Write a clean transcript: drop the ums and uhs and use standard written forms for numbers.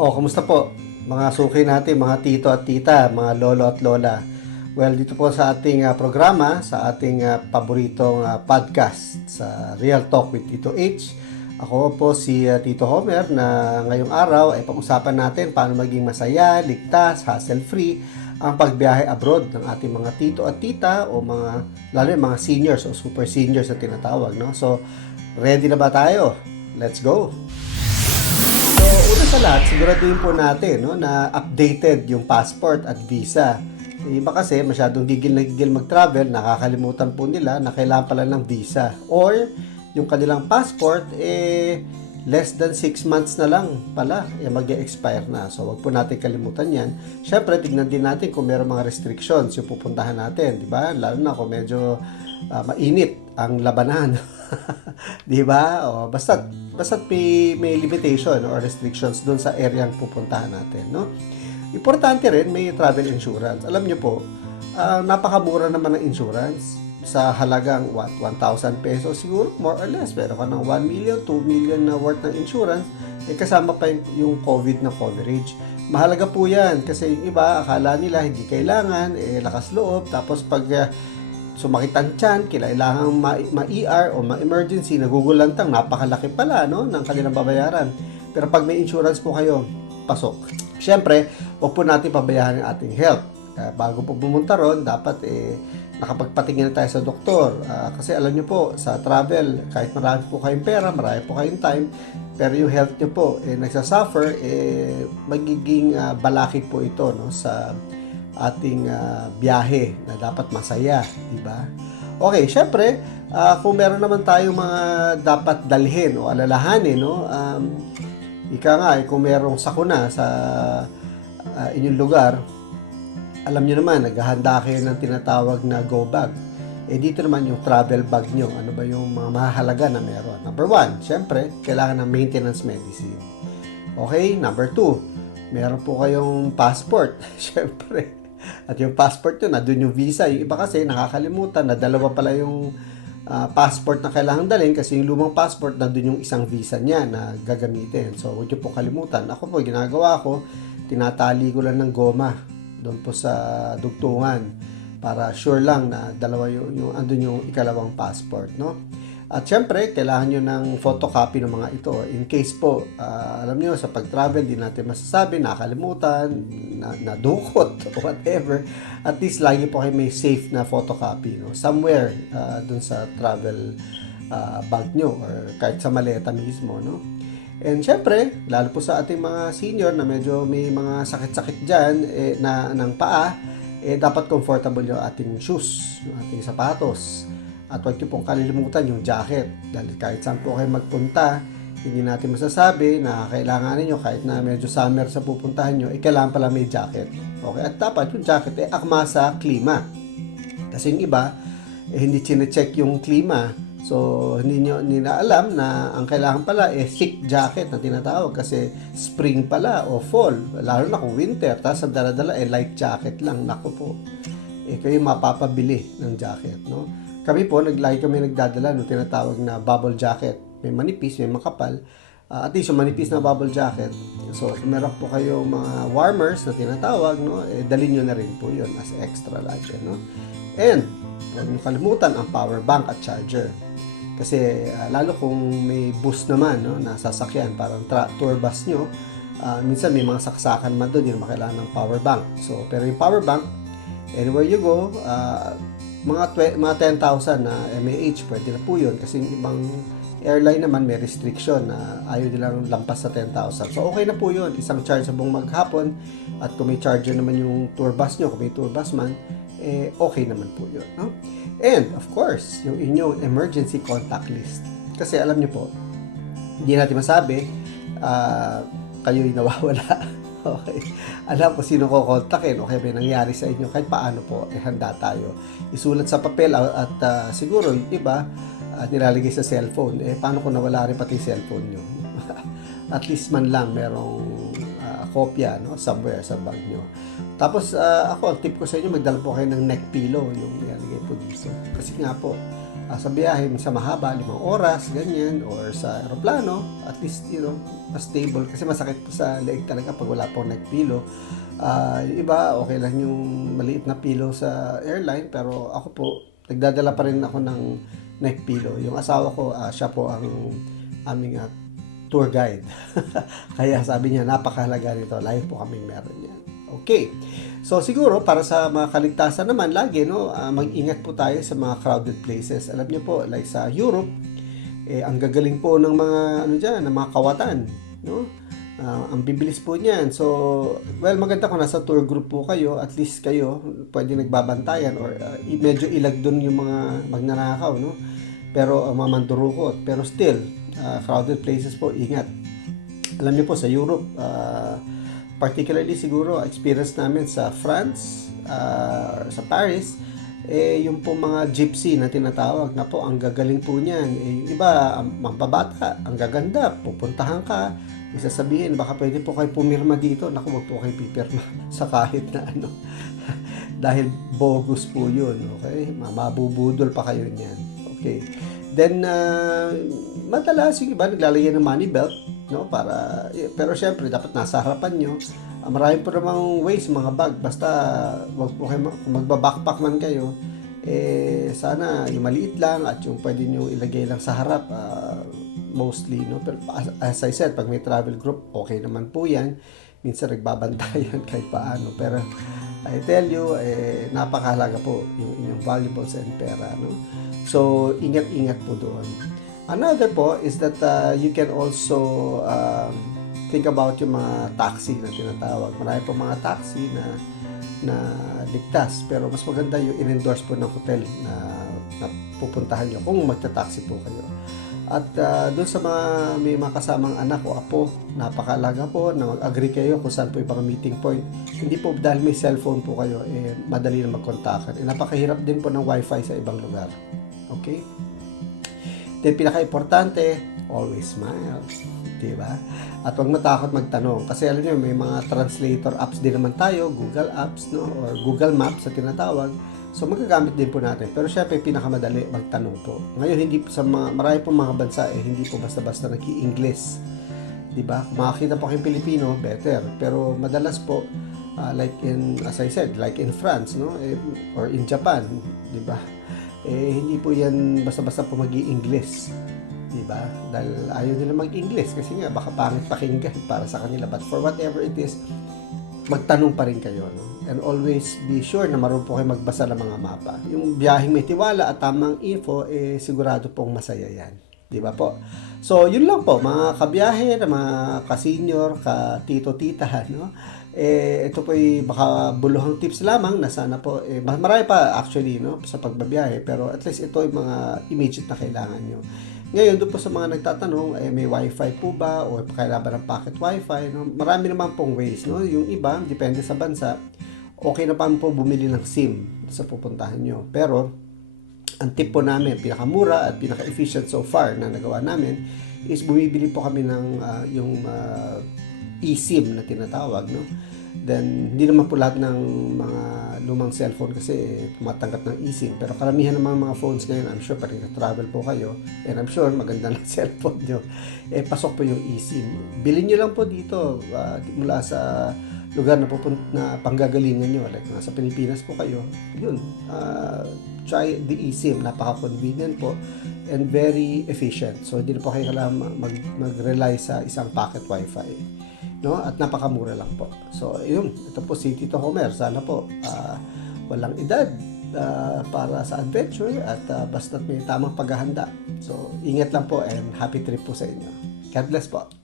Kumusta po? Mga suki natin, mga tito at tita, mga lolo at lola. Well, dito po sa ating programa, sa ating paboritong podcast sa Real Talk with Tito H. Ako po si Tito Homer na ngayong araw ay pag-usapan natin paano maging masaya, ligtas, hassle-free ang pagbiyahe abroad ng ating mga tito at tita o lalo yung mga seniors o super seniors na tinatawag. No? So, ready na ba tayo? Let's go! So, una sa lahat, siguraduhin po natin na updated yung passport at visa. Yung iba kasi masyadong gigil na gigil mag-travel, nakakalimutan po nila na kailangan pala ng visa. Or, yung kanilang passport, less than 6 months na lang pala, mag-expire na. So, wag po natin kalimutan yan. Syempre, tignan din natin kung meron mga restrictions yung pupuntahan natin, di ba? Lalo na kung medyo mainit ang labanan. Di ba? Basta may limitation or restrictions doon sa area ang pupuntahan natin, no? Importante rin may travel insurance. Alam niyo po, napakamura naman ng insurance sa halagang 1,000 pesos siguro, more or less. Pero ka ng 1 million, 2 million na worth ng insurance, kasama pa yung COVID na coverage. Mahalaga po yan kasi yung iba, akala nila hindi kailangan, lakas loob. Tapos pag sumakit ang tiyan, kailangan ma-ER o ma-emergency, nagugulantang, napakalaki pala ng kanilang babayaran. Pero pag may insurance po kayo, pasok. Siyempre, huwag po natin pabayaan ang ating health. Bago po pumunta ron, dapat nakapagpatingin na tayo sa doktor. Kasi alam nyo po, sa travel, kahit marami po kayong pera, marami po kayong time, pero yung health nyo po nagsasuffer, magiging balakid po ito sa ating biyahe na dapat masaya, di ba? Okay, syempre, kung meron naman tayong mga dapat dalhin o alalahanin, ika nga, kung merong sakuna sa inyong lugar, alam nyo naman, naghahanda kayo ng tinatawag na go bag. Dito naman yung travel bag nyo. Ano ba yung mga mahalaga na meron? Number 1, syempre, kailangan ng maintenance medicine. Okay, number 2, meron po kayong passport. Syempre. At yung passport nyo, nandun yung visa. Yung iba kasi nakakalimutan na dalawa pala yung passport na kailangan dalhin kasi yung lumang passport, nandun yung isang visa niya na gagamitin. So, huwag nyo po kalimutan. Ako po, ginagawa ko, tinatali ko lang ng goma doon po sa dugtungan para sure lang na dalawa andun yung ikalawang passport, no? At syempre, kailangan nyo ng photocopy ng mga ito. In case po, alam nyo, sa pag-travel, di natin masasabi, nakalimutan, nadukot, whatever. At least, lagi po kayo may safe na photocopy, no? Somewhere dun sa travel bag nyo or kahit sa maleta mismo, no? And syempre, lalo po sa ating mga senior na medyo may mga sakit-sakit dyan ng paa, dapat comfortable yung ating shoes, yung ating sapatos. At huwag niyo pong kalilimutan yung jacket. Dahil kahit saan po kayo magpunta, hindi natin masasabi na kailangan niyo kahit na medyo summer sa pupuntahan nyo, kailangan pala may jacket. Okay? At dapat yung jacket akma sa klima. Kasi yung iba, hindi chinecheck yung klima. So, hindi na alam na ang kailangan pala thick jacket na tinatawag kasi spring pala o fall. Lalo na kung winter, tapos ang dala-dala light jacket lang. Naku po. Kayo mapapabili ng jacket, no? Kami po, lagi kami nagdadala ng tinatawag na bubble jacket. May manipis, may makapal. At least yung manipis na bubble jacket. So, kung meron po kayo mga warmers na tinatawag, no? Dalhin nyo na rin po yun as extra lagi, no? And, huwag nyo kalimutan ang power bank at charger. Kasi lalo kung may bus naman, no, na sasakyan, parang tour bus nyo, minsan may mga saksakan man doon, yun makailangan ng power bank. So, pero yung power bank, anywhere you go, mga 10,000 na mAh, pwede na po yun. Kasi yung ibang airline naman may restriction na ayaw nilang lampas sa 10,000. So, okay na po yun. Isang charge sa buong maghapon. At kung may charger naman yung tour bus nyo, kung may tour bus man, okay naman po yun. No? And, of course, yung inyong emergency contact list. Kasi alam nyo po, hindi natin masabi, kayo'y nawawala. Okay. Alam ko sino ko kontakin o kaya may nangyari sa inyo, kahit paano po, handa tayo. Isulat sa papel at siguro yung iba, nilalagay sa cellphone. Paano kung nawala rin pati cellphone nyo? At least man lang merong kopya, no, somewhere sa bag nyo. Tapos ako, ang tip ko sa inyo, magdala po kayo ng neck pillow, yung nilalagay po dito. Kasi nga po, sa biyahe, minsan mahaba, 5 oras, ganyan, or sa aeroplano, at least, mas stable. Kasi masakit po sa leeg talaga pag wala pong neck pillow. Yung iba, okay lang yung maliit na pillow sa airline, pero ako po, nagdadala pa rin ako ng neck pillow. Yung asawa ko, siya po ang aming tour guide. Kaya sabi niya, napakahalaga nito. Lagi po kaming meron yan. Okay. So siguro para sa mga kaligtasan naman lagi mag-ingat po tayo sa mga crowded places. Alam niyo po like sa Europe ang gagaling po ng mga ng mga kawatan, no? Ang bibilis po niyan. So maganda kung nasa tour group po kayo, at least kayo pwede nagbabantayan or medyo ilag doon yung mga magnanakaw, no? Pero mamandurukot. Pero still crowded places po, ingat. Alam niyo po sa Europe particularly siguro experience namin sa France or sa Paris, yung po mga gypsy na tinatawag na po, ang gagaling po niyan. Yung iba, mampabata, ang gaganda, pupuntahan ka, isasabihin, baka pwede po kayo pumirma dito. Naku, wag po kayo pipirma sa kahit na dahil bogus po yun, okay? Mabubudol pa kayo niyan. Okay. Then, madalas yung iba naglalagay ng money belt, no? Pero syempre, dapat nasa harapan nyo. Marami po namang ways, mga bag. Basta, wag po kayo, kung magbabackpack man kayo, sana yung maliit lang at yung pwede nyo ilagay lang sa harap, mostly, no? Pero as I said, pag may travel group, okay naman po yan. Minsan nagbabantayan kahit paano. Pero, I tell you, napakahalaga po yung inyong valuables and pera, no? So, ingat-ingat po doon. Another po is that you can also think about yung mga taxi na tinatawag. Marami po mga taxi na ligtas, pero mas maganda yung in-endorse po ng hotel na pupuntahan nyo kung magta-taxi po kayo. At doon sa may mga kasamang anak o apo, napakalaga po na mag-agree kayo kung saan po yung mga meeting point. Hindi po dahil may cellphone po kayo, madali na mag-kontakan. Napakahirap din po ng wifi sa ibang lugar. Okay? Then, pinaka-importante, always smile. Diba? At huwag matakot magtanong. Kasi alam niyo, may mga translator apps din naman tayo, Google Apps, no? Or Google Maps sa tinatawag. So, magagamit din po natin. Pero syempre, pinakamadali magtanong po. Ngayon, hindi po sa marami po mga bansa, hindi po basta-basta nag-i-English. Diba? Kung makakita po kayong Pilipino, better. Pero madalas po, as I said, like in France, no? Or in Japan, diba? Hindi po yan basta-basta po mag-i-English. Diba? Dahil ayaw nila mag-English kasi nga baka pangit pakinggan para sa kanila. But for whatever it is, magtanong pa rin kayo, no? And always be sure na marunong po kayo magbasa ng mga mapa. Yung biyaheng may tiwala at tamang info, sigurado pong masaya yan. Diba po? So, yun lang po, mga kabiyahe, mga ka-senior, ka-tito-tita, no? Ito po ay baka buluhang tips lamang na sana po, marami pa actually, no, sa pagbabiyahe, pero at least ito ay mga immediate na kailangan nyo. Ngayon, doon po sa mga nagtatanong, may wifi po ba o kailangan ng pocket wifi, no? Marami naman pong ways, no? Yung iba, depende sa bansa, okay na pa po bumili ng SIM sa pupuntahan nyo. Pero, ang tip po namin, pinakamura at pinaka-efficient so far na nagawa namin, is bumibili po kami ng yung eSIM na tinatawag, no? Then, hindi naman po lahat ng mga lumang cellphone kasi tumatanggap ng eSIM. Pero karamihan ng mga phones ngayon, I'm sure pag travel po kayo, and I'm sure maganda na cellphone nyo, pasok po yung eSIM. Bilhin nyo lang po dito mula sa lugar na panggagalingan nyo. Like nasa Pilipinas po kayo, yun. Try the eSIM. Napaka-convenient po and very efficient. So, hindi na po kayo kailangan mag-rely sa isang pocket wifi. No? At napakamura lang po. So, ito po si Tito Homer. Sana po walang edad para sa adventure at basta't may tamang paghahanda. So, ingat lang po and happy trip po sa inyo. God bless po.